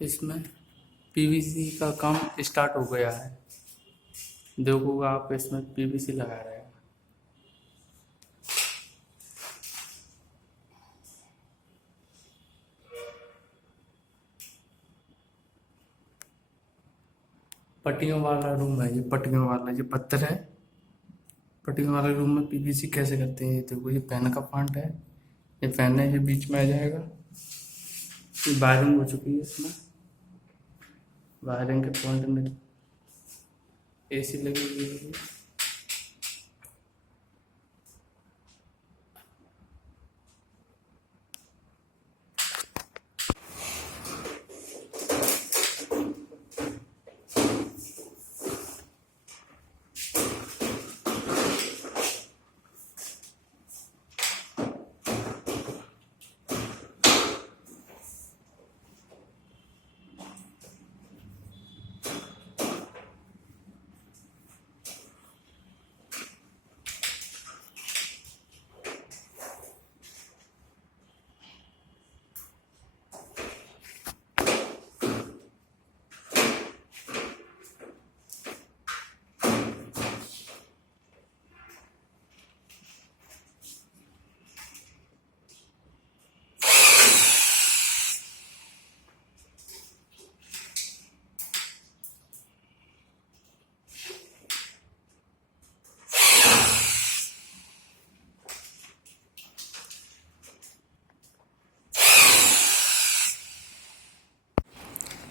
इसमें पीवीसी का काम स्टार्ट हो गया है। देखोगे आप, इसमें पीवीसी लगा रहेगा। पट्टियों वाला रूम है ये, पट्टियों वाला ये पत्थर है। पट्टियों वाले रूम में पीवीसी कैसे करते हैं, ये देखो, ये फैन का पॉइंट है। ये फैन है, ये बीच में आ जाएगा। ये वायरिंग हो चुकी है इसमें। वायरिंग के पॉइंट में एसी लगी हुई है।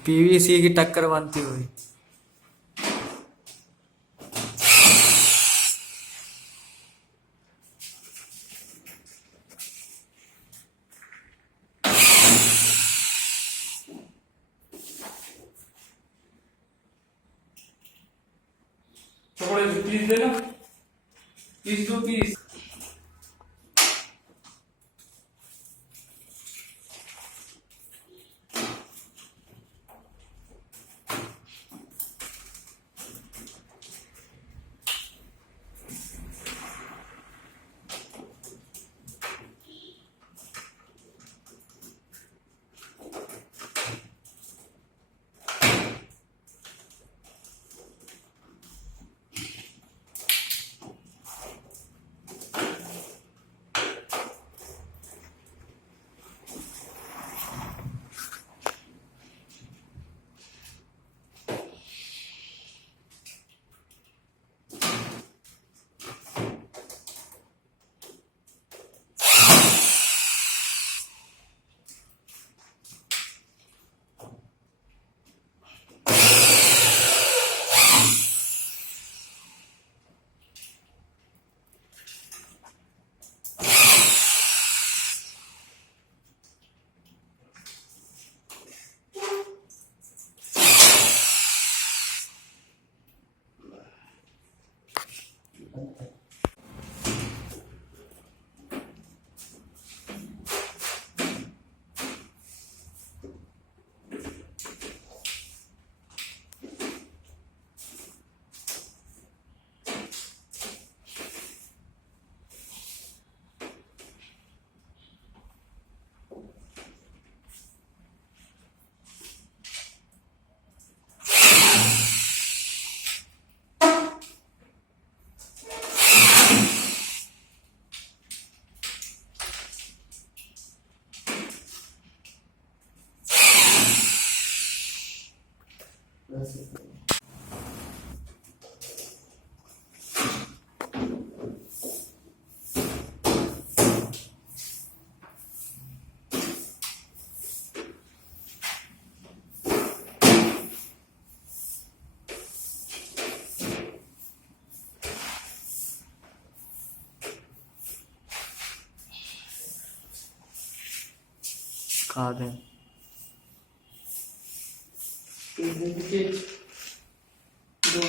पीवीसी की टक्कर बनती हुई। थोड़े पीस देना, पीस दो, पीस। खा दें दो।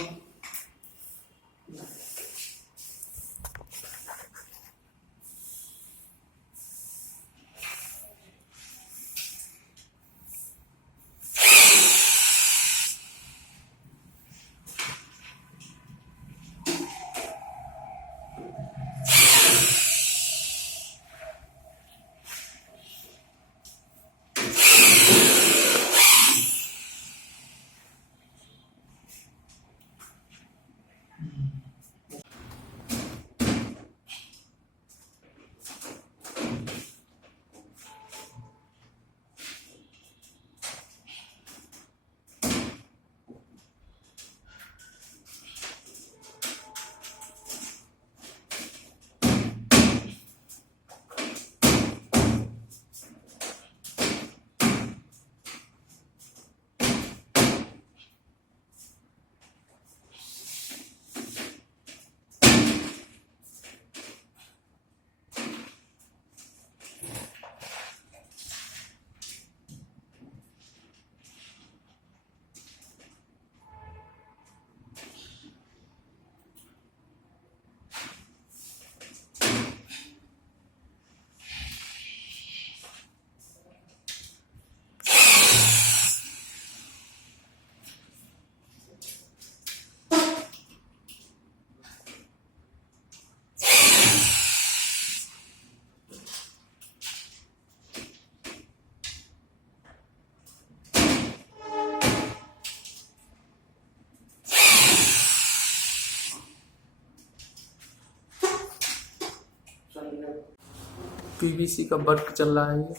पीवीसी का वर्क चल रहा है ये।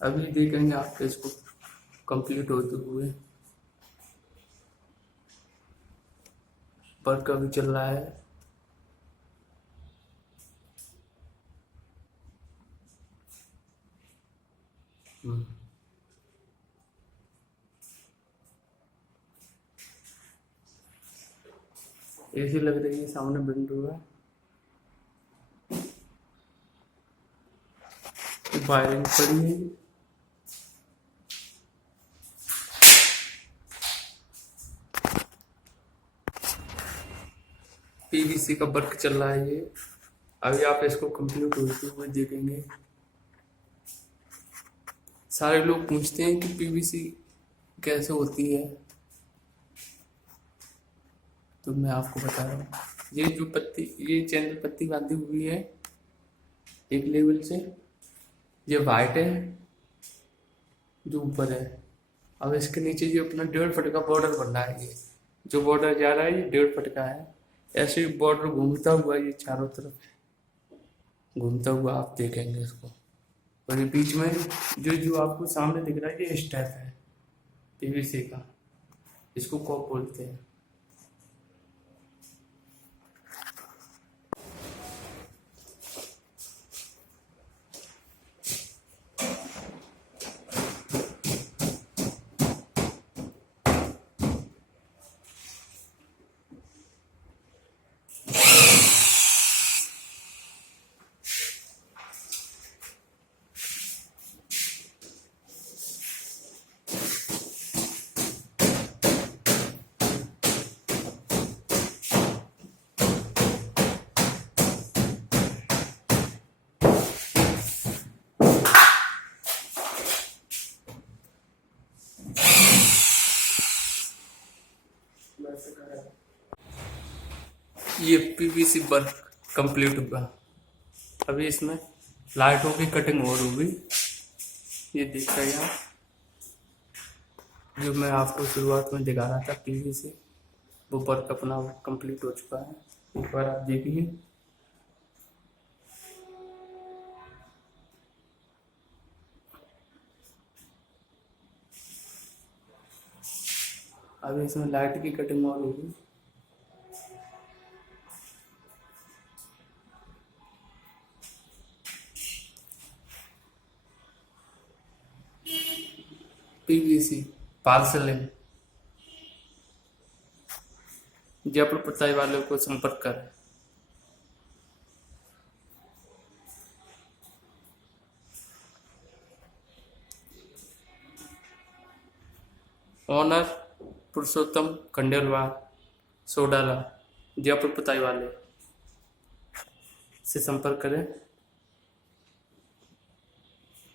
अभी देखेंगे आप इसको कंप्लीट होते हुए। वर्क अभी चल रहा है। एसी लग रही है, सामने विंडो है। वायरिंग पड़ी है। पीवीसी का वर्क चल रहा है ये। अभी आप इसको कंप्लीट होते हुए देखेंगे। सारे लोग पूछते हैं कि पीवीसी कैसे होती है, तो मैं आपको बता रहा हूँ। ये जो पत्ती, ये चैनल पत्ती बांधी हुई है एक लेवल से, ये वाइट है जो ऊपर है। अब इसके नीचे जो अपना 1.5 फुट का बॉर्डर बन रहा है, ये जो बॉर्डर जा रहा है ये 1.5 फुट का है। ऐसे ही बॉर्डर घूमता हुआ ये चारों तरफ घूमता हुआ आप देखेंगे इसको। और ये बीच में जो जो आपको सामने दिख रहा है ये स्टेप है पीवीसी का, इसको कॉक बोलते हैं। ये पीवीसी वर्क कंप्लीट हुआ। अभी इसमें लाइटों की कटिंग और होगी। ये दिख रहा है आप, जो मैं आपको शुरुआत में दिखा रहा था पीवीसी, वो वर्क अपना कंप्लीट हो चुका है। एक बार आप देखिए। अभी इसमें लाइट की कटिंग और होगी। पीवीसी फॉल्स सीलिंग, जयपुर पट्टी वालों को संपर्क करें। ओनर पुरुषोत्तम खंडेलवाल, सोडाला, जयपुर पट्टी वाले से संपर्क करें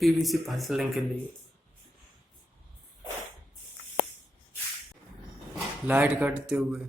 पीवीसी फॉल्स सीलिंग के लिए। लाइट कटते हुए